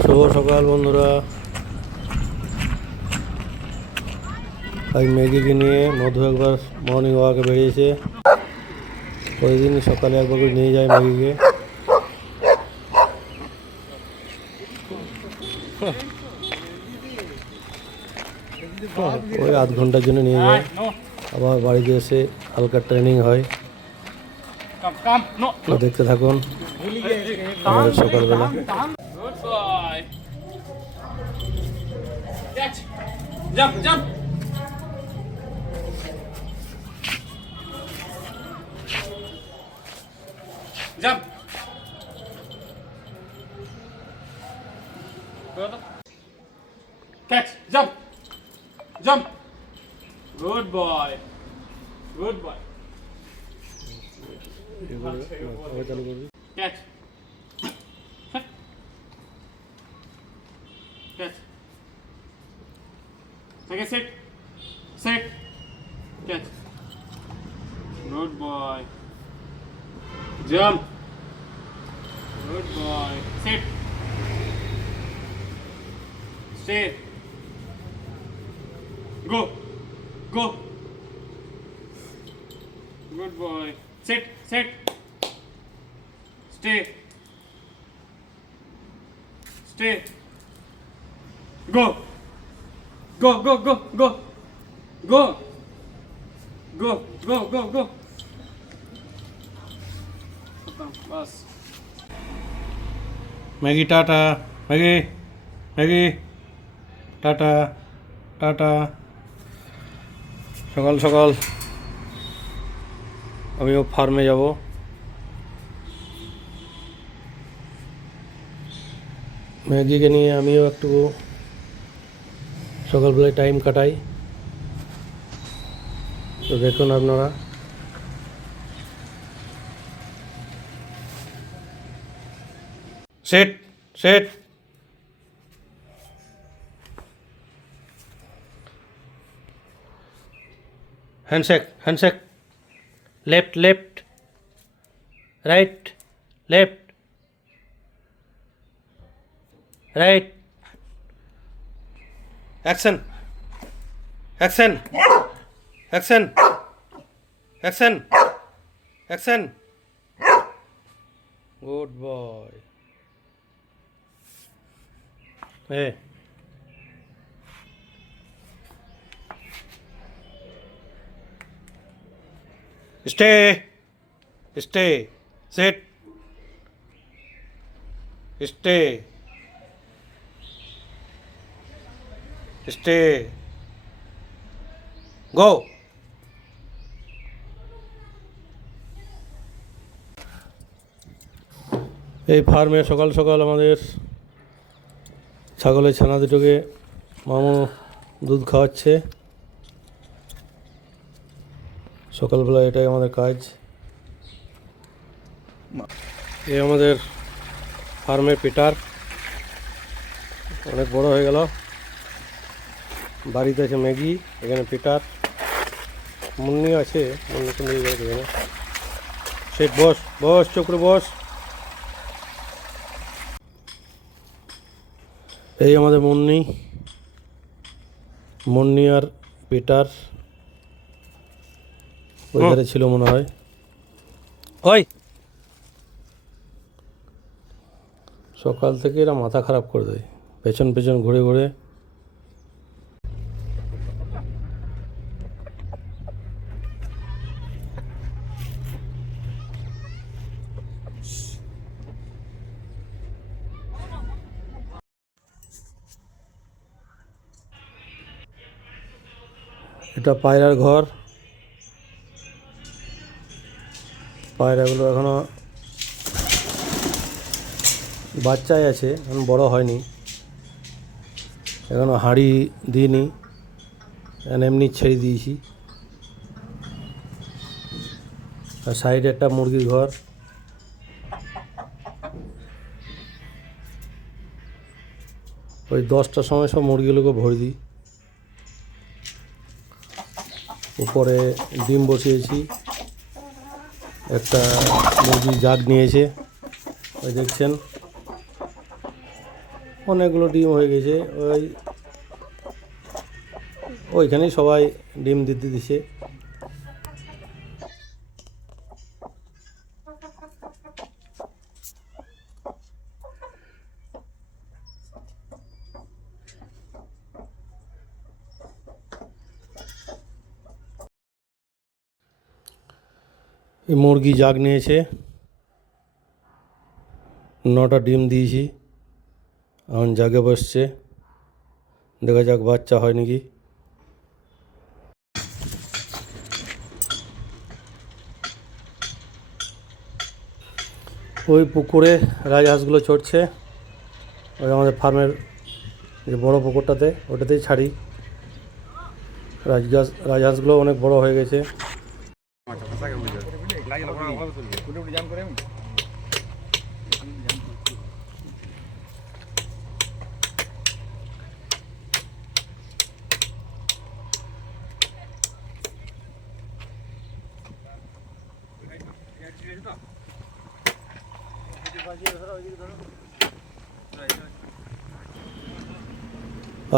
শুভ সকাল বন্ধুরা। আজ ম্যাগিকে নিয়ে মধু একবার মর্নিং ওয়াকে বেরিয়েছে। প্রতিদিন সকালে একবার করে নিয়ে যায় ম্যাগিকে। ওই আধ ঘন্টার জন্য নিয়ে যায়, আবার বাড়িতে এসে হালকা ট্রেনিং হয়। তো দেখতে থাকুন আমাদের সকালবেলা। Jump, jump. Jump. Catch. Jump. Jump. Good boy. Good boy. Catch. Catch. Okay, sit. Sit. Catch. Good boy. Jump. Good boy. Sit. Stay. Go. Go. Good boy. Sit. Sit. Stay. Stay. Go. Go, go, go, go. Go. Go, go, go, go. Bas. Maggi tata, Maggi Maggi tata tata. সকাল সকাল আমিও ফার্মে যাব। ম্যাগিকে নিয়ে আমিও একটু সকালবেলায় time কাটাই। তো দেখুন আপনারা, set set handshake handshake, left left, right left, right, action action action action action. Good boy. Hey. Stay. Stay. Sit. Stay. Stay. Go. এই ফার্মে সকাল সকাল আমাদের ছাগলের ছানা দুটোকে মামু দুধ খাওয়াচ্ছে। সকালবেলা এটাই আমাদের কাজ। এই আমাদের ফার্মের পিটার অনেক বড় হয়ে গেল। বাড়িতে আছে ম্যাগি, এখানে পিটার, মুন্নি আছে। মুন্নি সুন্দর এখানে। সেট বস বস, চুপ করে বস। এই আমাদের মুন্নি, মুন্নি আর পিটার ওই ধারে ছিল মনে হয়। ওই সকাল থেকে এরা মাথা খারাপ করে দেয়, পেছন পেছন ঘুরে ঘুরে। এটা পায়রার ঘর। পায়রাগুলো এখনো বাচ্চাই আছে, এখন বড় হয়নি, এখনো হাঁড়ি দিইনি, এমনি ছেড়ে দিয়েছি। আর সাইডে একটা মুরগির ঘর। ওই 10টার সময় সব মুরগিগুলোকে ভরে দিই। উপরে ডিম বসিয়েছি, একটা মুরগি জাগ নিয়েছে, ওই দেখছেন। অনেকগুলো ডিম হয়ে গেছে। ওইখানেই সবাই ডিম দিতে দিছে। এই মুরগি জাগ নিয়েছে, 9টা ডিম দিয়েছি, এখন জাগে বসছে। দেখা যাক বাচ্চা হয় নাকি। ওই পুকুরে রাজহাঁসগুলো চড়ছে, ওই আমাদের ফার্মের যে বড় পুকুরটাতে, ওটাতেই ছাড়ি। রাজহাঁসগুলো অনেক বড় হয়ে গেছে।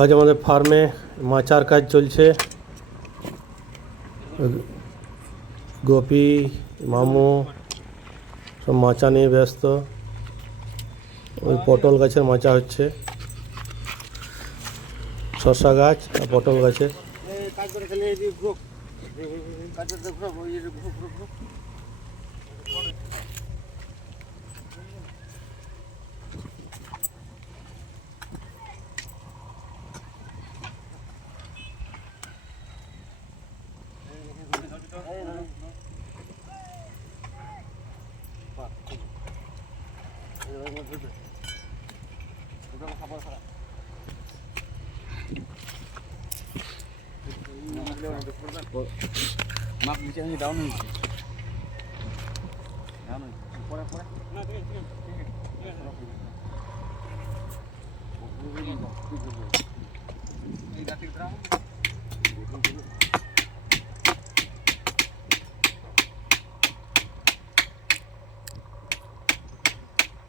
আজ আমাদের ফার্মে মাচার কাজ চলছে। গোপী, মামু সব মাচা নিয়ে ব্যস্ত। ওই পটল গাছের মাচা হচ্ছে, শসা গাছ আর পটল গাছে। মাপ নিচে আমি ডাউন হয়েছে, ডাউন হয়েছে পরে পরে না ঠিক আছে এই গাটি ধরা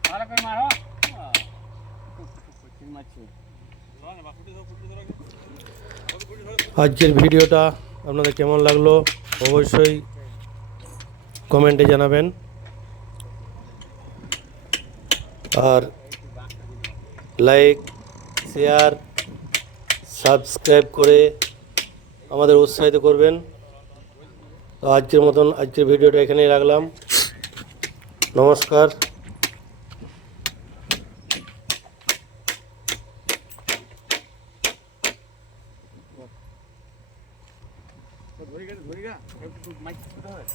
ভালো করে মারো ঠিক মারছে। আজকের ভিডিওটা আপনাদের কেমন লাগলো অবশ্যই কমেন্টে জানাবেন, আর লাইক, শেয়ার, সাবস্ক্রাইব করে আমাদের উৎসাহিত করবেন। তো আজকের মতন আজকের ভিডিওটা এখানেই রাখলাম। নমস্কার। ধরে গা একটু মাইক দিতে হয়।